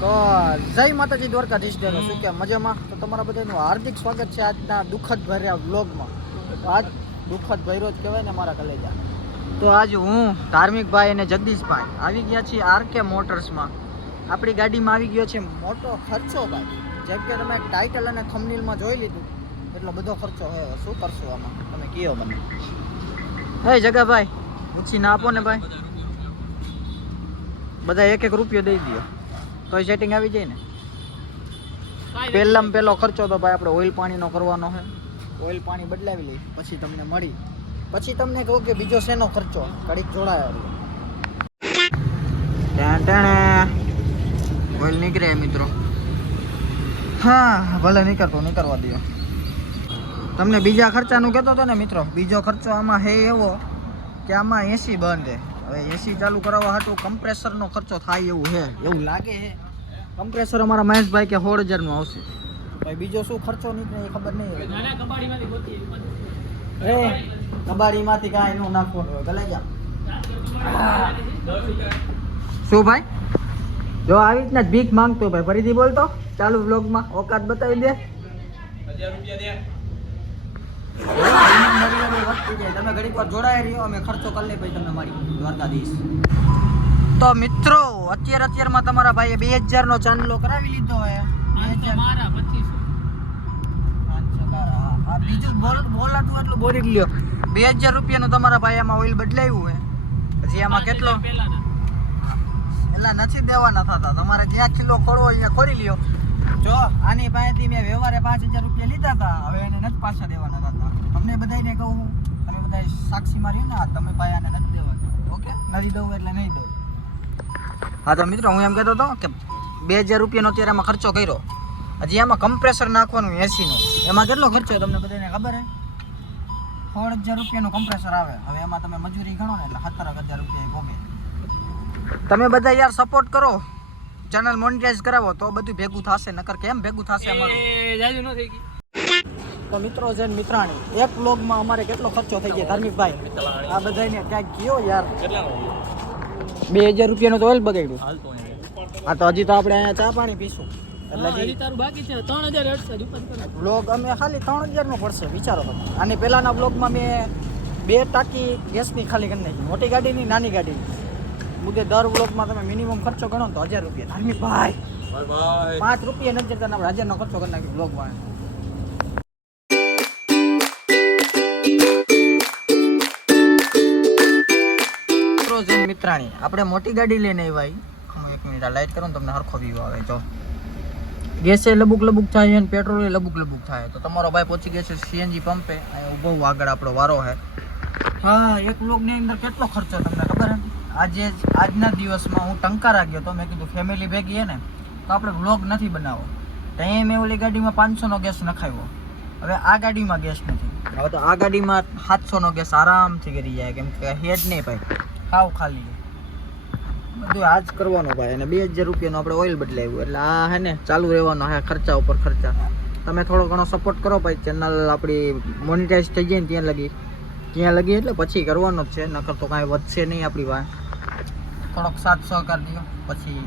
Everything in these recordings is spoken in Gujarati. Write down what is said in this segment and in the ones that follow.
તો જય માતાજી દ્વારકાધીશ ડેરો શું કે મજામાં? તો તમારા બધાનું હાર્દિક સ્વાગત છે આજના દુઃખદ ભર્યા વ્લોગમાં. તો આજ દુઃખદ ભર્યો જ કહેવાય ને મારા કલેજા. તો આજ હું, ધાર્મિકભાઈ અને જગદીશભાઈ આવી ગયા છીએ આર કે મોટર્સમાં. આપણી ગાડીમાં આવી ગયો છે મોટો ખર્ચો ભાઈ. જેમ કે તમે ટાઇટલ અને થમનીલમાં જોઈ લીધું. એટલો બધો ખર્ચો હોય શું કરશો આમાં? તમે કયો મને. હે જગાભાઈ, પૂછી ના આપો ને ભાઈ. બધા એક એક રૂપિયો દઈ દો તો સેટિંગ આવી જાય ને? પહેલામાં પહેલો ખર્ચો તો ભાઈ આપણે ઓઇલ પાણીનો કરવાનો છે. ઓઇલ પાણી બદલાવી લઈ પછી તમને મળી. પછી તમને કહું કે બીજો શેનો ખર્ચો? કડીક જોડાયો ઓઇલ નીકળે મિત્રો. હા ભલે નીકળતો નીકળવા દો તમને બીજા ખર્ચાનું કહેતો હતો ને મિત્રો બીજો ખર્ચો આમાં હે એવો કે આમાં એસી બંધ હવે એસી ચાલુ કરાવવા હાટું કમ્પ્રેસરનો ખર્ચો થાય એવું છે એવું લાગે છે. કમ્પ્રેસર અમારા મહેશભાઈ કે સોળ હજારનું આવશે. ભાઈ બીજો શું ખર્ચો નીકળે એ ખબર નહીં એ કબાડીમાંથી કાંઈ નું નાખવાનું હોય ભલે જા. શું ભાઈ? જો આવી રીતના જ ભીખ માંગતો ભાઈ ફરીથી બોલતો? ચાલુ વ્લોગમાં ઓકાત બતાવી દે. તમે ઘડીક વાર જોડાયા રહ્યો અમે ખર્ચો કરી પછી તમને મળી દ્વારકાધીશ તો મિત્રો અત્યારે અત્યારમાં તમારા ભાઈએ બે હજાર નો ચાંદલો કરાવી લીધો હે. બીજું બોલ બોલાતું એટલું બોલી લ્યો. બે હજાર રૂપિયાનું તમારા ભાઈ આમાં ઓઇલ બદલાયું હે. પછી આમાં કેટલો? એટલા નથી દેવાના થતા. તમારે જ્યાં કિલો ખોડવો અહીંયા ખોરી લ્યો. જો આની પાસેથી મેં વ્યવહારે પાંચ હજાર રૂપિયા લીધા હતા. હવે એને નથી પાછા દેવાના. થતા તમને બધાને કહું, તમે બધા સાક્ષીમાં રહ્યો ને તમે ભાઈ નથી દેવા ઓકે? નથી દઉં એટલે નહીં દઉં હા, તો મિત્રો, હું એમ કહેતો હતો કે બે હજાર રૂપિયાનો અત્યારે આમાં ખર્ચો કર્યો. હજી આમાં કમ્પ્રેસર નાખવાનું એસીનો એમાં કેટલો ખર્ચો તમને બધાને ખબર હે? સોળ હજાર રૂપિયાનું કમ્પ્રેસર આવે. હવે એમાં તમે મજૂરી ગણો ને એટલે સત્તર હજાર રૂપિયા ભોગે તમે બધા યાર સપોર્ટ કરો. ચેનલ મોનેટાઇઝ કરાવો તો બધું ભેગું થશે, નકર કેમ ભેગું થશે અમારું? તો મિત્રો છે મિત્રાણી એક વ્લોગમાં અમારે કેટલો ખર્ચો થઈ ગયો ધાર્મિકભાઈ? આ બધાને ક્યાંક ગયો યાર? બે હજાર રૂપિયાનું તો ઓઇલ બગાડ્યું. હા તો હજી તો આપણે અહીંયા ચા પાણી પીશું. એટલે બ્લોગ અમે ખાલી ત્રણ હજારનો પડશે વિચારો તમે. આની પહેલાંના વ્લોગમાં મેં બે ટાંકી ગેસની ખાલી કરી નાખી. મોટી ગાડીની નાની ગાડીની. મુદ્દે દર વ્લોગમાં તમે મિનિમમ ખર્ચો ગણો તો હજાર રૂપિયા. ધાર્મિક ભાઈ પાંચ રૂપિયા નથી જતા આપણે હજારનો ખર્ચો કરી નાખ્યો વ્લોગમાં છે મિત્રાણી. આપણે મોટી ગાડી લઈને આવ્યા હું એક મિનિટ આ લાઈટ કરું તમને હરખો વ્યૂ આવે, જો. ગેસે લબુક લબુક થાય અને પેટ્રોલ લબુક લબુક થાય. તો તમારો ભાઈ પહોંચી ગયો છે સીએનજી પંપે અહીંયા ઊભો આગળ આપણો વારો છે હા, એક ની અંદર કેટલો ખર્ચો તમને ખબર હે? આજે આજના દિવસમાં હું ટંકાર રાખ્યો તો મેં કીધું ફેમિલી ભેગી ને, તો આપણે વ્લોગ નથી બનાવો. ત્યાં મેં ઓલી ગાડીમાં પાંચસોનો ગેસ નખાવ્યો હવે આ ગાડીમાં ગેસ નથી. હવે તો આ ગાડીમાં સાતસોનો ગેસ આરામથી કરી જાય, કેમ કે હેડ નહીં ભાઈ. ખાવ ખાલી. બધું આ જ કરવાનું ભાઈ, અને બે હજાર રૂપિયાનું આપણે ઓઇલ બદલાવ્યું. એટલે આ હે ને, ચાલુ રહેવાનો હા ખર્ચા ઉપર ખર્ચા. તમે થોડો ઘણો સપોર્ટ કરો ભાઈ ચેનલ આપણી મોનિટાઈઝ થઈ જાય ને ત્યાં લગી. ત્યાં લગી એટલે પછી કરવાનો જ છે, નકર તો કાંઈ વધશે નહીં આપણી વાત. થોડોક સાથ સહકાર દો પછી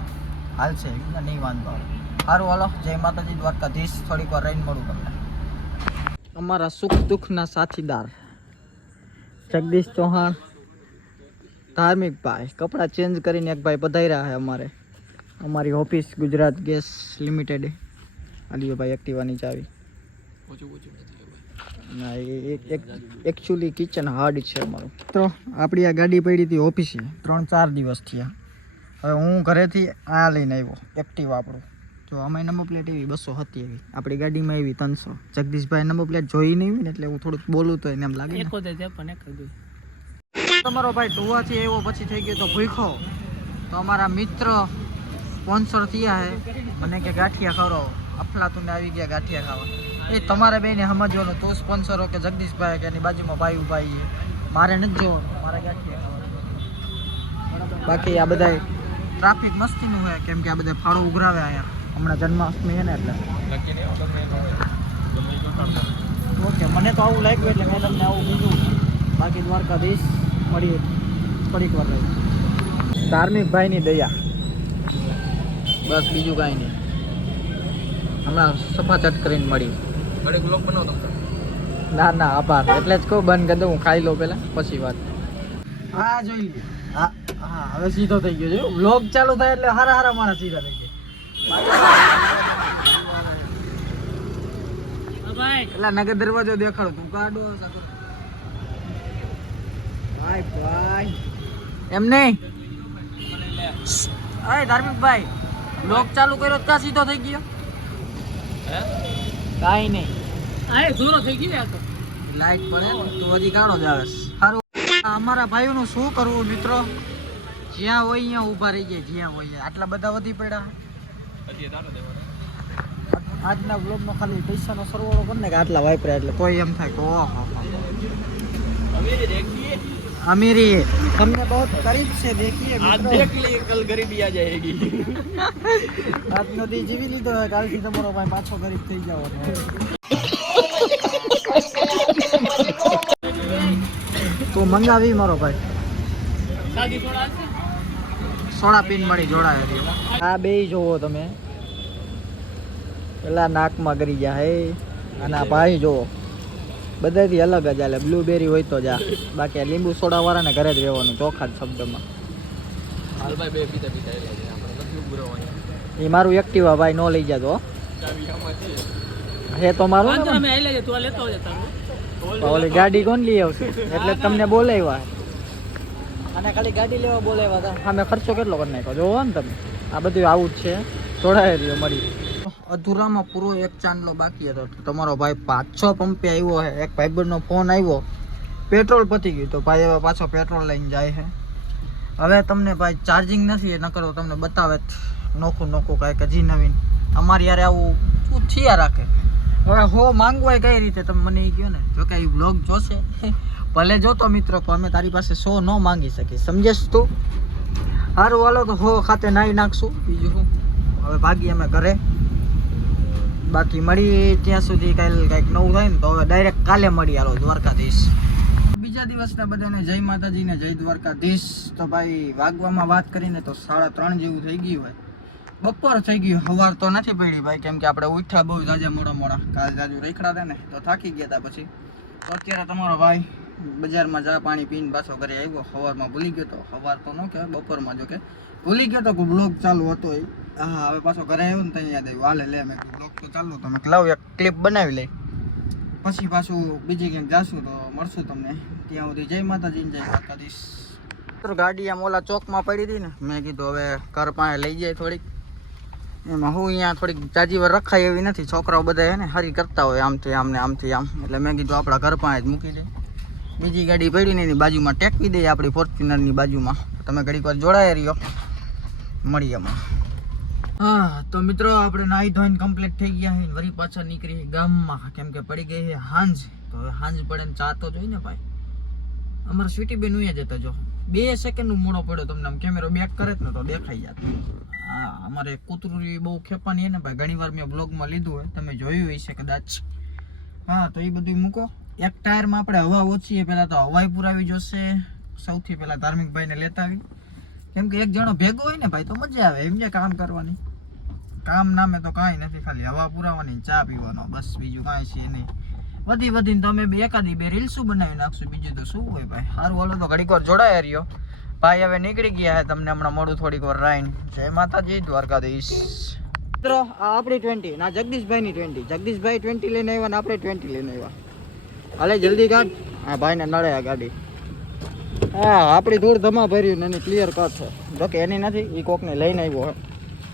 હાલશે નહીં વાંધો આવે. સારું હાલો. જય માતાજી, દ્વારકાધીશ. થોડીક વાર રહીને મળું તમને. અમારા સુખ દુઃખના સાથીદાર. જગદીશ ચૌહાણ. ધાર્મિક ભાઈ. કપડાં ચેન્જ કરીને એક ભાઈ પધાર્યા છે અમારે. અમારી ઓફિસ ગુજરાત ગેસ લિમિટેડ. આલિયો ભાઈ એક્ટિવાની ચાવી ના એક એકચ્યુઅલી કિચન હાર્ડ છે અમારું. તો આપણી આ ગાડી પડી હતી ઓફિસે ત્રણ ચાર દિવસ થયા. હવે હું ઘરેથી આ લઈને આવ્યો. એક્ટિવા આપણું. જો અમારી નંબર પ્લેટ એવી, બસો હતી એવી. આપણી ગાડીમાં એવી ત્રણસો. જગદીશભાઈ નંબર પ્લેટ જોઈ નહીં એટલે હું થોડુંક બોલું તો એને એમ લાગે. તમારો ભાઈ ધોવાથી એવો પછી થઈ ગયો તો ભૂખો તો અમારા મિત્ર સ્પોન્સર થયા હે મને કે ગાંઠિયા ખરો અફલાતુને આવી ગયા ગાંઠિયા ખાવા. એ તમારે બેને સમજવાનું, તો સ્પોન્સર કે જગદીશભાઈ કે એની બાજુમાં ભાઈ ભાઈ છે. મારે નથી જવાનું, મારે ગાંઠિયા ખાવા બાકી આ બધા ટ્રાફિક મસ્તીનું હોય, કેમ કે આ બધા ફાળો ઉઘરાવે અહીંયા. હમણાં જન્માષ્ટમી છે ને એટલે. ઓકે, મને તો આવું લાગ્યું એટલે મેં તમને આવું કીધું. બાકી દ્વારકાધીશ મળીએ થોડીક વાર રહી. ધાર્મિક ભાઈની દયા. બસ બીજું કાંઈ નહીં. હમણાં સફા ચટ કરીને મળી ઘરે બ્લોગ બનાવો ના ના આભાર. એટલે જ કહું બંધ કરી દઉં હું ખાઈ લઉં પહેલાં પછી વાત. હા જોઈ લે. હા હા હવે સીધો થઈ ગયો. છે બ્લોગ ચાલુ થાય એટલે હારા હારા માણસ સીધા થઈ ગયા. એટલે નગર દરવાજો દેખાડો. તું કાઢો સાકર. ભાઈ ભાઈ. એમ નહીં? અરે ધાર્મિક ભાઈ બ્લોગ ચાલુ કર્યો તો કા સીધો થઈ ગયો? કાઈ નહીં. લાઈટ પડે તો હજી કાળો જ આવે. સારું. અમારા ભાઈઓનું શું કરવું મિત્રો? જ્યાં હોય અહીંયા ઊભા રહી જાય જ્યાં હોય આટલા બધા વધી પડ્યા. આજના બ્લોગમાં ખાલી પૈસાનો સરવાળો કરીને કે આટલા વાપર્યા એટલે કોઈ એમ થાય કે ઓહો. अमीर देखिए અમીરી તમને બહુ કરીબ છે દેખીએ आज મિત્રો देख लिए कल गरीबी आ जाएगी આજનો દી જીવી લીધો હોય કાલથી તમારો ભાઈ પાછો ગરીબ થઈ જવાનો તો મંગાવી મારો ભાઈ સોડા પીન મળી જોડાવે આ બે જોવો તમે પેલા નાકમાં કરી ગયા હે અને આ ભાઈ જોવો બધાથી અલગ જ હાલે. બ્લુબેરી હોય તો જા બાકી લીંબુ સોડા વાળાને ઘરે જ રહેવાનું ચોખા શબ્દમાં. એ મારું એક્ટિવા ભાઈ નો લઈ જતો હે. તો મારું ઓલી ગાડી કોણ લઈ આવશે? એટલે તમને બોલાવ્યા અને ખાલી ગાડી લેવા બોલાવ્યા હા મેં ખર્ચો કેટલો કરી નાખ્યો? જોવો ને તમે. આ બધું આવું જ છે. જોડાય રહ્યો મળી. અધૂરામાં પૂરો એક ચાંદલો બાકી હતો. તમારો ભાઈ પાછો પંપે આવ્યો છે એક ભાઈબંધનો ફોન આવ્યો. પેટ્રોલ પતી ગયું. તો ભાઈ હવે પાછો પેટ્રોલ લઈને જાય છે હવે તમને ભાઈ ચાર્જિંગ નથી એ નકર તમને બતાવે નોખું નોખું કાંઈક હજી નવીન. અમારે યારે આવું શું થયા રાખે? હવે હો માંગવાય કઈ રીતે? તમે મને એ કહો ને? જો કે એ બ્લોગ જોશે. ભલે જોતો મિત્રો, પણ અમે તારી પાસે સો ન માંગી શકીએ. સમજેશ તું? સારું હાલો તો હો ખાતે નાહી નાખશું. બીજું શું? હવે ભાગી અમે ઘરે. બાકી મળી ત્યાં સુધી કાલ કંઈક નવું થાય ને તો હવે ડાયરેક્ટ કાલે મળી આલો દ્વારકાધીશ. બીજા દિવસના બધાને જય માતાજી ને જય દ્વારકાધીશ. તો ભાઈ, વાગવામાં વાત કરીને તો સાડા ત્રણ જેવું થઈ ગયું હોય. બપોર થઈ ગયું સવાર તો નથી પડી ભાઈ, કેમ કે આપણે ઉઠ્યા બહુ જાજા મોડા મોડા. કાલ જાજુ રેખડા હતા ને, તો થાકી ગયા હતા પછી. તો અત્યારે તમારો ભાઈ બજારમાં ચા પાણી પીને પાછો ઘરે આવ્યો સવારમાં ભૂલી ગયો તો. સવાર તો ન કહેવાય, બપોરમાં જો કે. ભૂલી ગયો તો બ્લોગ ચાલુ હતો એ. હા, હવે પાછો ઘરે આવ્યો ને ત્યાં યાદ આવ્યું. લે, મેં બ્લોગ તો ચાલુ તમે લાવ એક ક્લિપ બનાવી લઈ પછી પાછું બીજી ક્યાંક જાશું તો મળશું તમને. ત્યાં સુધી જય માતાજી જય માતાજી તો ગાડી આમ ઓલા ચોકમાં પડી હતી ને, મેં કીધું, હવે ઘર પાસે લઈ જાય થોડીક. એમાં હું અહીંયા થોડીક જાજી વાર રખાય એવી નથી. છોકરાઓ બધા એને હરી કરતા હોય આમથી આમ ને આમથી આમ. એટલે મેં કીધું, આપણા ઘર પાસે જ મૂકી દે. બીજી ગાડી પડી ને એની બાજુમાં ટેકવી દઈએ આપણી ફોર્ચ્યુનરની બાજુમાં. તમે ઘડીક વાર જોડાયા રહ્યો મળીએ અમે. હા, તો મિત્રો આપણે નાહી ધોઈને કમ્પ્લીટ થઈ ગયા છે વરી પાછા નીકળી ગામમાં. કેમ કે પડી ગઈ છે હાંજ. તો હવે હાંજ પડે ને ચા તો જોઈ ને ભાઈ. અમારે સ્વીટી બેન ઉયા જતા જો. બે સેકન્ડ મોડો પડ્યો તમને. આમ કેમેરો બેક કરે ને તો દેખાઈ જાત. હા, અમારે કૂતરું બહુ ખેપાની ને ભાઈ. ઘણી વાર મેં બ્લોગમાં લીધું હોય. તમે જોયું હશે કદાચ. હા, તો એ બધું મૂકો. એક ટાયરમાં આપણે હવા ઓછી પહેલાં તો હવાઈ પુરાવી જોશે. સૌથી પહેલાં ધાર્મિકભાઈને લેતા આવી. કેમ કે એક જણો ભેગો હોય ને ભાઈ તો મજા આવે. એમને કામ કરવાની. કામ નામે તો કાંઈ નથી, ખાલી હવા પુરાવાની ચા પીવાનો, બસ બીજું કાંઈ છે નહીં. વધી વધીને તમે બે એકાદી બે રીલ્સું બનાવી નાખશું, બીજું તો શું હોય ભાઈ? સારું હાલો તો ઘડીક વાર જોડાયા રહ્યો. ભાઈ હવે નીકળી ગયા છે તમને હમણાં મોડું થોડીક વાર રાઈન. જય માતાજી, દ્વારકાધીશ. મિત્રો, આ આપણી ટ્વેન્ટી, ના જગદીશભાઈની ટ્વેન્ટી. જગદીશભાઈ ટ્વેન્ટી લઈને આવ્યા ને આપણે ટ્વેન્ટી લઈને આવ્યા. હાલે, જલ્દી કાઢ. હા ભાઈને નડે આ ગાડી. હા આપણી ધૂળ ધમા ભર્યું ને એની ક્લિયર કટ છે. જોકે એની નથી એ કોકને લઈને આવ્યો હોય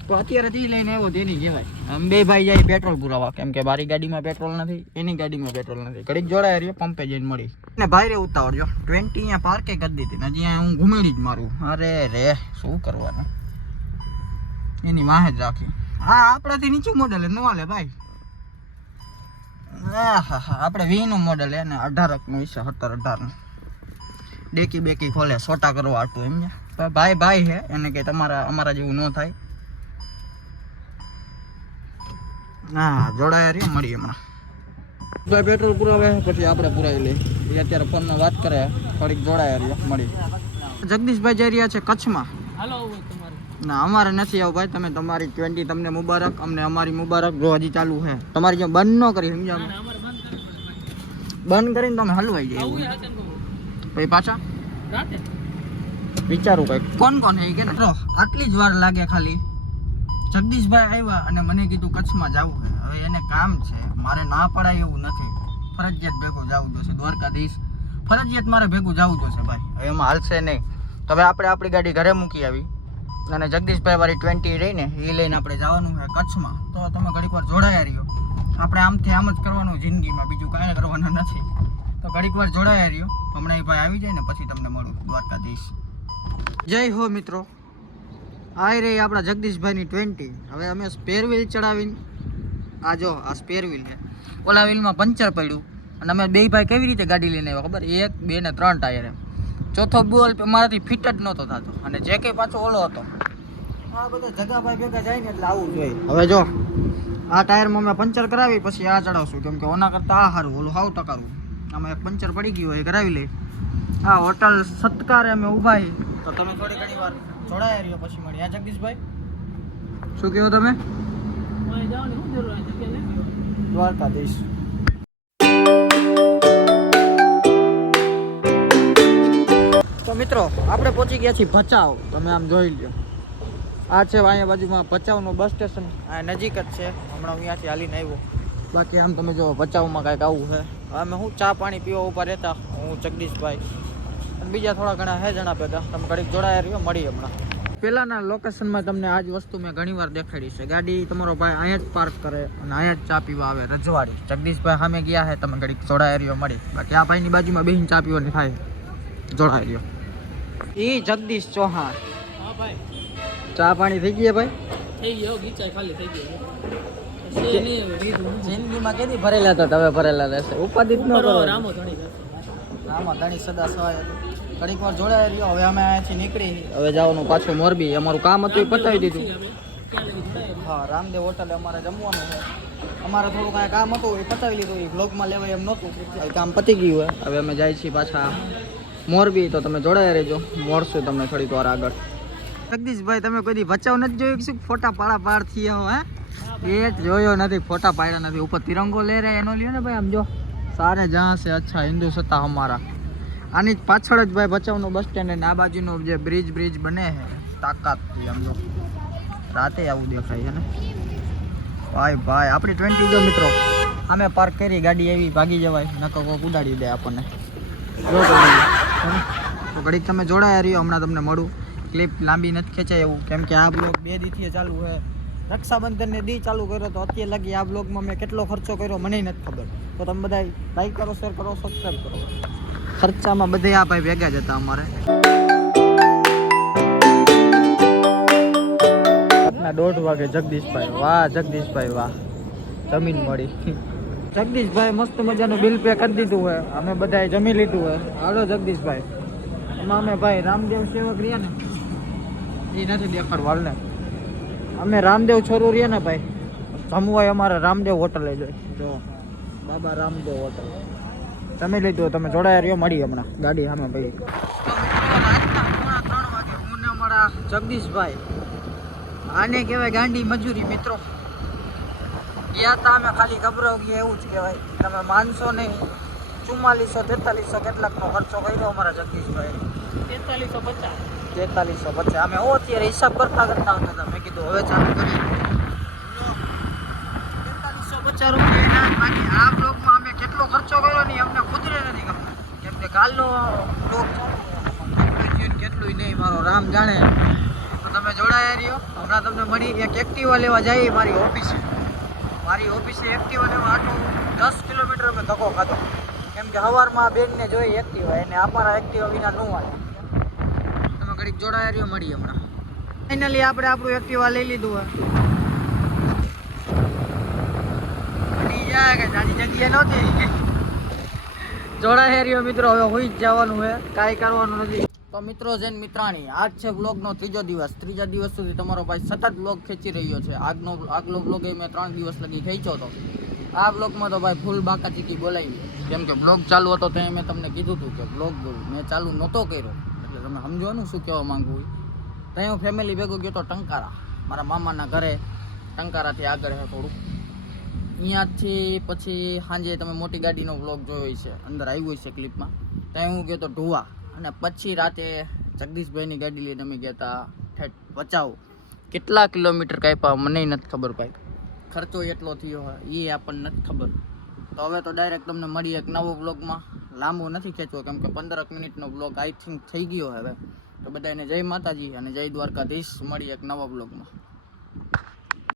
તો અત્યારે જે લઈને આવ્યો તેની કહેવાય. આમ બે ભાઈ જાય પેટ્રોલ પુરાવા. કેમ કે મારી ગાડીમાં પેટ્રોલ નથી, એની ગાડીમાં પેટ્રોલ નથી. ઘડીક જોડાય રહ્યો, પંપે જઈને મળી. ને ભાઈ રે ઉતાવળજો ટ્વેન્ટી અહીંયા પાર્કે કરી દીધી. ને જ્યાં હું ઘૂમેડી જ મારું. અરે રે, શું કરવાનું? એની વાહ જ રાખી. હા આપણાથી નીચું મોડલ ન હાલે ભાઈ. હા હા હા આપણે વીનું મોડલ એને અઢારકનું હશે સત્તર અઢારનું ડેકી બેકી ખોલે, સોટા કરવા હતું એમ ભાઈ ભાઈ હે એને કે તમારા, અમારા જેવું ન થાય. હા જોડાયા રહ્યો મળીએ હમણાં. ભાઈ પેટ્રોલ પુરાવે પછી આપણે પુરાવી લઈએ. એ અત્યારે ફોનમાં વાત કરે થોડીક જોડાયા મળી જગદીશભાઈ જઈ રહ્યા છે કચ્છમાં? હાલો ના અમારે નથી આવું ભાઈ તમે તમારી ટ્વેન્ટી તમને મુબારક અમને અમારી મુબારક જો હજી ચાલુ છે. તમારી જો બંધ ન કરી સમજાવ બંધ કરીને તમે હલવાઈ જાય પછી પાછા? વિચારું કઈ કોણ કોણ હે કે ને આટલી જ વાર લાગે ખાલી. જગદીશભાઈ આવ્યા અને મને કીધું, કચ્છમાં જવું છે. હવે એને કામ છે. મારે ના પડાય એવું નથી. ફરજિયાત ભેગું જવું જોશે, દ્વારકાધીશ. ફરજિયાત મારે ભેગું જવું જોશે ભાઈ. હવે એમાં હાલશે નહીં. તો હવે આપણે આપણી ગાડી ઘરે મૂકી આવી. અને જગદીશભાઈ વાળી ટ્વેન્ટી રહીને એ લઈને આપણે જવાનું છે કચ્છમાં. તો તમે ઘડીક વાર જોડાયા રહ્યો. આપણે આમથી આમ જ કરવાનું જિંદગીમાં. બીજું કાંઈ કરવાનું નથી. તો ઘડીક વાર જોડાયા રહ્યો. હમણાં એ ભાઈ આવી જાય ને પછી તમને મળું. દ્વારકાધીશ. જય હો મિત્રો. આ રહી આપણા જગદીશભાઈની ટ્વેન્ટી હવે અમે સ્પેર વ્હીલ ચડાવીને, આ જો, આ સ્પેર વ્હીલ છે. ઓલા વ્હીલમાં પંચર પડ્યું. અને અમે બે ભાઈ કેવી રીતે ગાડી લઈને આવ્યા ખબર? એક, બે ને ત્રણ ટાયર ચોથો બોલ મારાથી ફિટ જ નહોતો થતો. અને જે કંઈ પાછો ઓલો હતો. આ બધા જગાભાઈ ભેગા જાય ને એટલે આવું જોઈએ. હવે જો, આ ટાયરમાં અમે પંચર કરાવી, પછી આ ચડાવશું. કેમ કે ઓના કરતાં આ સારું ઓલું હાવ ટકારું. આમાં એક પંચર પડી ગયું હોય કરાવી લઈ આ હોટલ સત્કારે અમે ઊભા તો તમે થોડી ઘણી વાર જોડાયા રહ્યો પછી મળી આ જગદીશભાઈ? શું કહો તમે? દ્વારકાધીશ. તો મિત્રો આપણે પહોંચી ગયા છીએ ભચાઉ. તમે આમ જોઈ લો આ છે અહીંયા બાજુમાં ભચાઉનું બસ સ્ટેશન. આ નજીક જ છે. હમણાં અહીંયાથી હાલીને આવ્યો. બાકી આમ તમે જો ભચાઉમાં કાંઈક આવું છે. અમે હું ચા પાણી પીવા ઉપર રહેતા. હું જગદીશભાઈ. બીજા થોડા ઘણા હે જણા ભેગા તમે ઘડીક જોડાયા રહ્યો મળી હમણાં. પહેલાંના લોકેશનમાં તમને આ જ વસ્તુ મેં ઘણી વાર દેખાડી છે. ગાડી તમારો ભાઈ અહીંયા જ પાર્ક કરે અને અહીંયા જ ચા પીવા આવે રજવાડી. જગદીશભાઈ સામે ગયા હે તમે ઘડીક જોડાયા રહ્યો મળી બાકી આ ભાઈની બાજુમાં બેહીને ચા પીવાની થાય. જોડાઈ રહ્યો. એ જગદીશ ચૌહાણ. હા ભાઈ. ચા પાણી થઈ ગયા ભાઈ? થઈ ગયો ગીચાઈ ખાલી થઈ ગયો જિંદગીમાં કેદી ભરેલા હતા તમે ભરેલા રહેશે. ઉપાધિ ન કરો રામો ધણી. આમાં ઘણી સદા સવાય ઘડીક વાર જોડાયા રહ્યો હવે અમે અહીંયાથી નીકળી. હવે જવાનું પાછું મોરબી. અમારું કામ હતું એ પતાવી દીધું? હા રામદેવ હોટલે અમારે જમવાનું છે. અમારે થોડું કાંઈ કામ હતું એ પતાવી લીધું. એ બ્લોગમાં લેવાય એમ નહોતું. કામ પતી ગયું હોય. હવે અમે જાય છીએ પાછા મોરબી. તો તમે જોડાયા રહેજો. મળશું તમને થોડીક વાર આગળ. જગદીશભાઈ તમે કોઈ દી ભચાઉ નથી જોયું શું? ફોટા પાડા પાડ થયા હો? હે એ જ જોયો નથી ફોટા પાડ્યા નથી. ઉપર તિરંગો લે રહ્યા એનો લ્યો ને ભાઈ આમ જો. સારે જહાં છે, અચ્છા, હિન્દુ સત્તા હમારા આની પાછળ જ ભાઈ ભચાઉનું બસ સ્ટેન્ડ અને આ બાજુનો જે બ્રિજ બ્રિજ બને છે, તાકાતથી આમ રાતે આવું દેખાય છે ને? ભાઈ ભાઈ, આપણી ટ્વેન્ટી જો મિત્રો. અમે પાર્ક કરી, ગાડી એવી ભાગી જવાય. નકર કોક ઉડાડી દે આપણને. તો ઘડીક તમે જોડાયા રહ્યો, હમણાં તમને મળું. ક્લિપ લાંબી નથી ખેંચાય એવું. કેમ કે આ બ્લોગ બે દીથી ચાલુ છે. રક્ષાબંધનને દી ચાલુ કર્યો તો અત્યારે લગી આ બ્લોગમાં મેં કેટલો ખર્ચો કર્યો મને નથી ખબર. તો તમે બધા લાઈક કરો શેર કરો સબસ્ક્રાઈબ કરો. ખર્ચામાં બધે આ ભાઈ ભેગા જ હતા અમારે. દોઢ વાગે જગદીશભાઈ વાહ જગદીશભાઈ વાહ. જમીન મળી. જગદીશભાઈ મસ્ત મજાનું બિલ પે કરી દીધું હોય. અમે બધાએ જમી લીધું હોય. હાલો જગદીશભાઈ. એમાં અમે ભાઈ રામદેવ સેવક રહ્યા ને એ નથી દેખાડ ને અમે રામદેવ છોરું રહીએ ને ભાઈ જમવાય અમારે રામદેવ હોટલે જોઈએ જો બાબા રામદેવ હોટલ તમે લીધું તમે જોડાયા રહ્યો મળી હમણાં. ગાડી સામે ભાઈ હું ને અમારા જગદીશભાઈ. આને કહેવાય ગાંડી મજૂરી મિત્રો. ગયા તા અમે ખાલી ગભરાવ ગયા એવું જ કહેવાય. તમે માનશો નહીં. ચુમ્માલીસો તેતાલીસો કેટલાકનો ખર્ચો કર્યો અમારા જગદીશભાઈ તેતાલીસો પચાસ. તેતાલીસો પછી અમે ઓ અત્યારે હિસાબ કરતા કરતા આવતા હતા મેં કીધું, હવે ચાલુ કરીએ. તેતાલીસો પચાસ રૂપિયા આ બ્લોગમાં અમે કેટલો ખર્ચો કર્યો નહીં, અમને ખુદને નથી કેમ કે કાલનો બ્લોગ કેટલું નહીં, મારો રામ જાણે. તો તમે જોડાયા રહ્યો. હમણાં તમને મળી એક એક્ટિવા લેવા જઈએ મારી ઓફિસે. મારી ઓફિસે એક્ટિવા લેવા આટલું દસ કિલોમીટર અમે ધક્કો ખાધો. કેમ સવારમાં બેનને જોઈ એક્ટિવા, એને અમારા એક્ટિવા વિના ન આવે જોડાયા રહ્યો મળી હમણાં. ફાઇનલી આપણે આપણું એક્ટિવા લઈ લીધું હોય. કે જાજી જગ્યા નહોતી. જોડાયા રહ્યો મિત્રો હવે હોઈ જ જવાનું છે. કાંઈ કરવાનું નથી. તો મિત્રો જેન મિત્રાણી આજ છે બ્લોગનો ત્રીજો દિવસ. ત્રીજા દિવસ સુધી તમારો ભાઈ સતત બ્લોગ ખેંચી રહ્યો છે. આગનો આગલો બ્લોગ એ મેં ત્રણ દિવસ લગી ખેંચ્યો હતો આ બ્લોગમાં તો ભાઈ ફૂલ બાકાચીકી બોલાવી. કેમ કે બ્લોગ ચાલુ હતો તે મેં તમને કીધું હતું કે બ્લોગ મેં ચાલુ નહોતો કર્યો. એટલે સમજો ને શું કહેવા માંગુ. ત્યાં હું ફેમિલી ભેગો ગયો તો ટંકારા. મારા મામાના ઘરે ટંકારાથી આગળ છે થોડુંક. અહીંયાથી પછી સાંજે તમે મોટી ગાડીનો વ્લોગ જોયો છે અંદર આવ્યો છે ક્લિપમાં ત્યાં હું ગયો તો ઢોવા અને પછી રાતે જગદીશભાઈની ગાડી લઈને અમે ગયા હતા ઠેઠ પચાવ કેટલા કિલોમીટર કાપ્યા મને નથી ખબર ભાઈ ખર્ચો એટલો થયો હોય એ આપણને નથી ખબર. તો હવે તો ડાયરેક્ટ તમને મળીએ એક નવો વ્લોગમાં લાંબુ નથી ખેંચવો, કેમ કે પંદરક મિનિટનો બ્લોગ આઈ થિંક થઈ ગયો હવે. તો બધાને જય માતાજી અને જય દ્વારકાધીશ. મળી એક નવા વ્લોગમાં